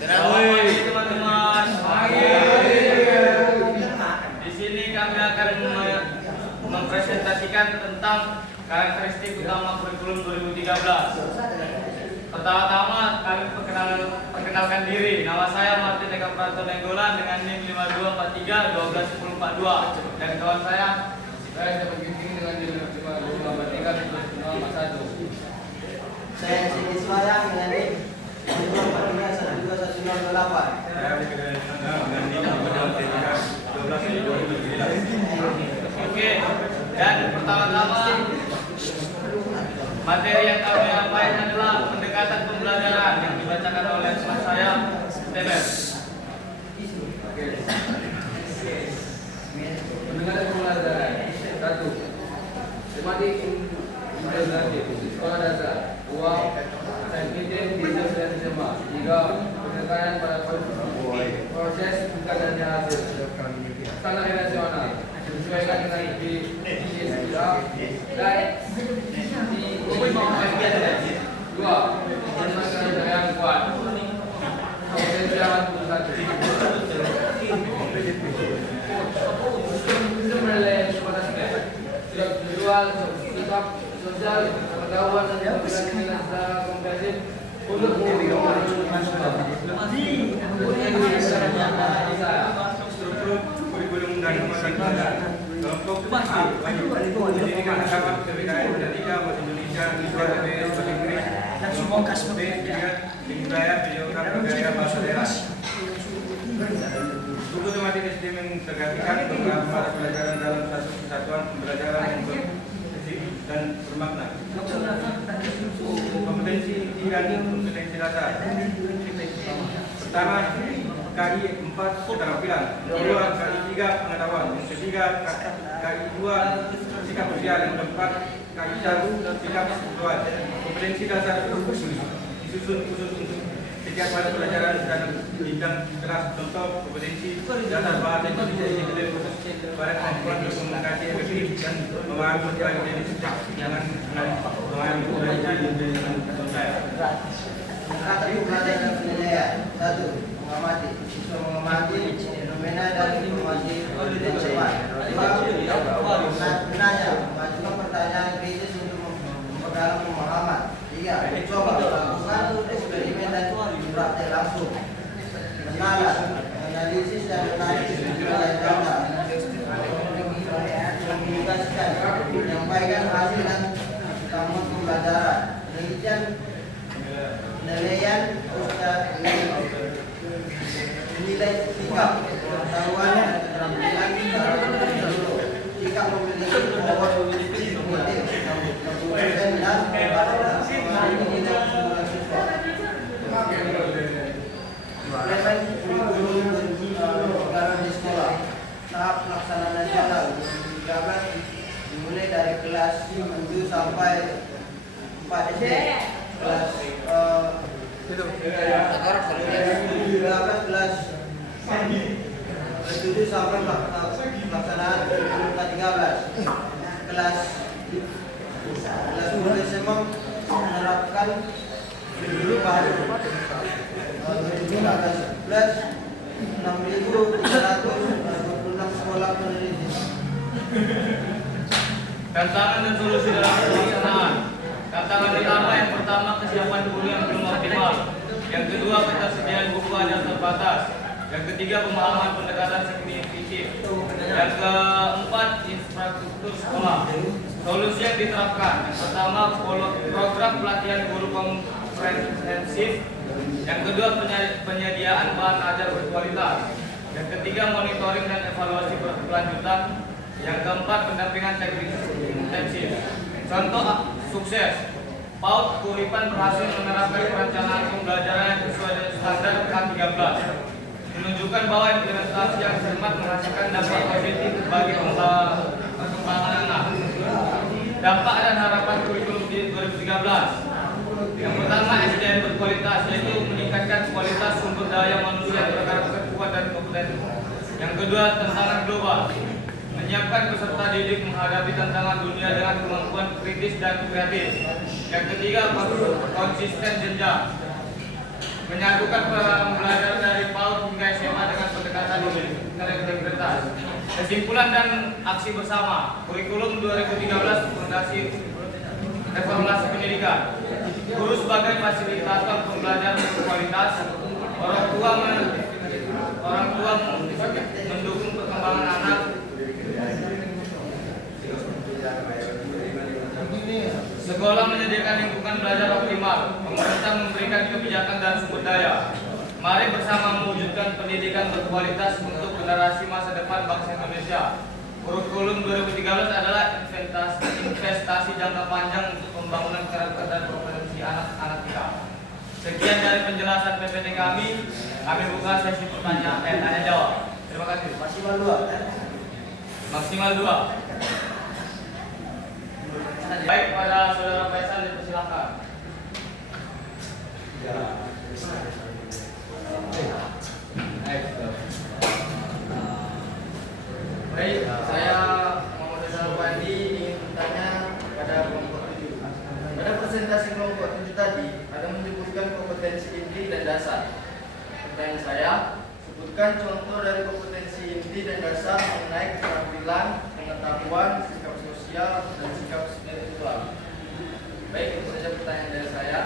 Selamat pagi teman-teman. Di sini kami akan mempresentasikan tentang karakteristik utama kurikulum 2013. Pertama-tama kami perkenalkan diri. Nama saya Martin Eka Pranto Nenggolan dengan NIM 5243 12142 dan kawan saya dapat ginting dengan NIM 5243 12141. Saya Siti Suarang dengan NIM 5243 12128. Saya dengan NIM 5243 Oke, dan pertama-tama materi yang kami sampaikan adalah pendekatan pembelajaran yang dibacakan oleh teman saya, Teber. Pendekatan pembelajaran 1. Tematik integrasi sekolah dasar. 2. Saintifik bisnis dan sistema. 3. Pendekatan pada proses bukan hanya hasil. Standar nasional disesuaikan dengan visi sekolah dan dua, menemukan yang kuat. Potensial 1. Sistem relay kepada sekolah. Kedua, sikap sosial, pengetahuan dan pembelajaran secara komprehensif untuk struktur kurikulum dan pemasaran pelajaran. Kelompok pendidikan agama PPKN dan 3 bahasa Indonesia, bahasa Inggris, dan semua kasih budaya, videografi, budaya bahasa daerah. Buku tematik SDM yang integrasikan beberapa mata pelajaran dalam satu kesatuan pembelajaran yang berfungsi dan bermakna. Kompetensi inti dan kompetensi dasar. Pertama, KI 4 keterampilan, kedua KI 3 pengetahuan, yang ketiga KI 2 sikap sosial, yang keempat KI 1 sikap spiritual. Kompetensi dasar disusun khusus untuk setiap mata pelajaran dan bidang kelas. Contoh kompetensi dasar bahasa Indonesia yang khusus pada kemampuan berkomunikasi efektif dan memahami budaya jenis jangan memahami budaya dengan saya. Pendekatan pembelajaran dan penilaian. 1. Mengamati. Siswa mengamati fenomena dan informasi dengan cepat. 2. Menanya. Mengajukan pertanyaan kritis untuk memperdalam pemahaman. 3. Mencoba melakukan eksperimen dan praktek langsung. Kenalan. Analisis dan analisis nilai data. Komunikasikan. Menyampaikan hasil dan temuan pembelajaran. Penelitian penilaian nilai sikap pengetahuan dan keterampilan sikap memiliki power kognitif kebutuhan dan siswa. Implement kurikulum pembelajaran di sekolah. Tahap pelaksanaan nasional 2013 dimulai dari kelas 7 sampai 4 SD. Kelas 7 sampai pelaksanaan kurikulum K13. Kelas 10 SMA menerapkan kurikulum baru. 2014 6.326 sekolah peneliti. Tantangan dan solusi dalam pelaksanaan. Tantangan utama yang pertama, kesiapan guru yang belum optimal. Yang kedua, ketersediaan buku yang terbatas. Yang ketiga, pemahaman pendekatan signifikan. Yang keempat, infrastruktur sekolah. Solusi yang diterapkan. Yang pertama, program pelatihan guru komprehensif. Yang kedua, penyediaan bahan ajar berkualitas. Yang ketiga, monitoring dan evaluasi berkelanjutan. Yang keempat, pendampingan teknis intensif. Contoh sukses, PAUD Kuripan berhasil menerapkan perencanaan pembelajaran yang sesuai dengan standar K13, menunjukkan bahwa implementasi yang cermat menghasilkan dampak positif bagi perkembangan anak. Dampak dan harapan kurikulum di 2013. Yang pertama, SDM berkualitas, yaitu meningkatkan kualitas sumber daya manusia berkarakter kuat dan kompeten. Yang kedua, tantangan global, menyiapkan peserta didik menghadapi tantangan dunia dengan kemampuan kritis dan kreatif. Yang ketiga, konsisten jenjang, menyatukan pembelajaran Kesimpulan dan aksi bersama kurikulum 2013 Fondasi Reformasi Pendidikan. Guru sebagai fasilitator pembelajaran berkualitas, orang tua mendukung perkembangan anak. Sekolah menyediakan lingkungan belajar optimal. Pemerintah memberikan kebijakan dan sumber daya. Mari bersama mewujudkan pendidikan berkualitas untuk generasi masa depan bangsa Indonesia. Kurikulum 2013 adalah investasi jangka panjang untuk pembangunan karakter dan kompetensi anak-anak kita. Sekian dari penjelasan PPT kami. Kami buka sesi tanya jawab. Terima kasih. Maksimal 2. Maksimal 2. Baik, pada saudara Faisal dipersilakan. Baik, saya Muhammad Rizal Pandi ingin bertanya pada kelompok 7. Pada presentasi kelompok 7 tadi ada menyebutkan kompetensi inti dan dasar. Pertanyaan saya, sebutkan contoh dari kompetensi inti dan dasar mengenai keterampilan, pengetahuan, sikap sosial, dan sikap spiritual. Baik, itu saja pertanyaan dari saya.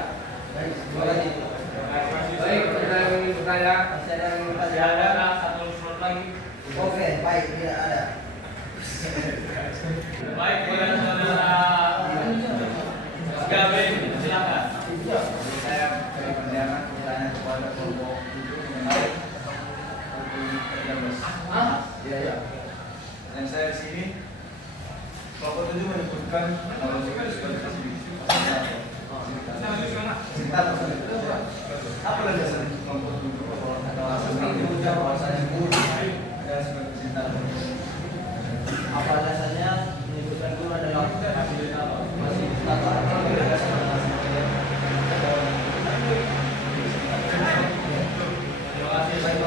Baik, terima kasih. Baik, saya ingin bertanya. Masih ada satu slot lagi. Oke, baik, tidak ada. Baik, pada saudara Gabin, silakan. Saya bertanya kepada kelompok 7 Iya. yang saya di sini kelompok 7 menyebutkan apa landasan kelompok 7 bahwasanya guru ada sebagai presentator. Apa alasannya menyebutkan guru adalah fasilitator? Fasilitator atau terima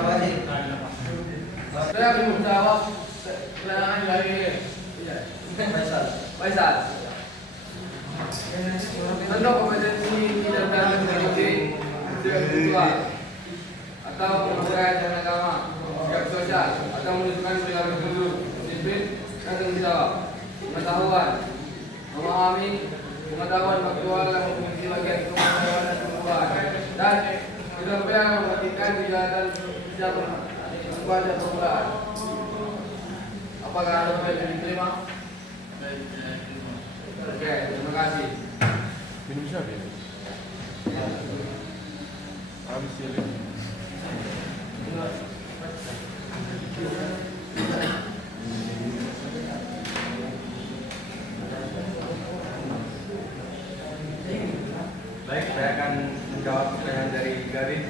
kasih. Saya akan menjawab pertanyaan dari Faisal. Tentang kompetensi tidak dalam pendidikan spiritual atau pemberdayaan dan agama, sikap sosial atau menunjukkan perilaku guru, disiplin dan tanggung jawab, pengetahuan, memahami pengetahuan faktual yang memiliki bagian pengetahuan dan pengetahuan, dan tidak pernah memperhatikan kejahatan sejak membaca permulaan. Apakah ada yang diterima? Oke, terima kasih. Minum siapa ya? Habis ya. Baik, saya akan menjawab pertanyaan dari Garin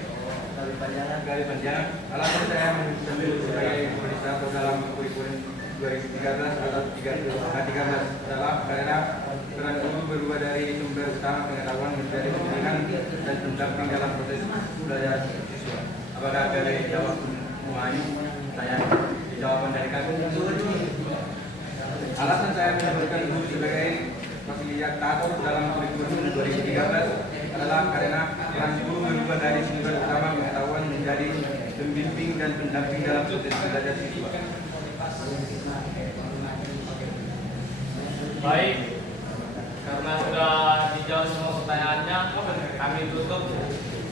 Panjang. Alasan saya mengambil sebagai koordinator dalam kurikulum 2013 atau 2013 adalah karena peran guru berubah dari sumber utama pengetahuan menjadi pembinaan dan pendamping dalam proses belajar siswa. Apakah ada jawab memahami saya di jawaban dari kami? Alasan saya menyebutkan guru sebagai fasilitator dalam kurikulum 2013 adalah karena peran guru berubah dari sumber utama pengetahuan menjadi pembimbing dan pendamping dalam proses belajar siswa. Baik, karena sudah dijawab semua pertanyaannya, kami tutup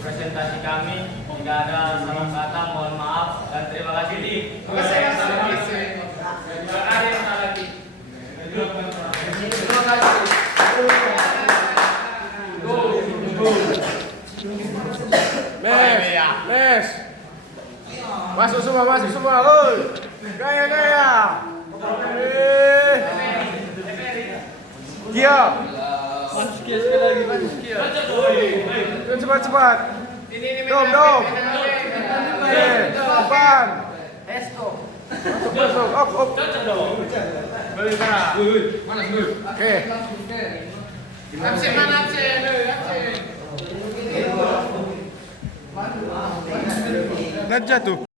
presentasi kami. Jika ada salah kata, mohon maaf dan terima kasih. Ada yang salah lagi. Terima kasih. Mes. Masuk semua, oi. Gaya. Dia. Cepat. Dom. Depan. Masuk. Op. Beli sana. Oke. Absen mana absen? Nggak jatuh.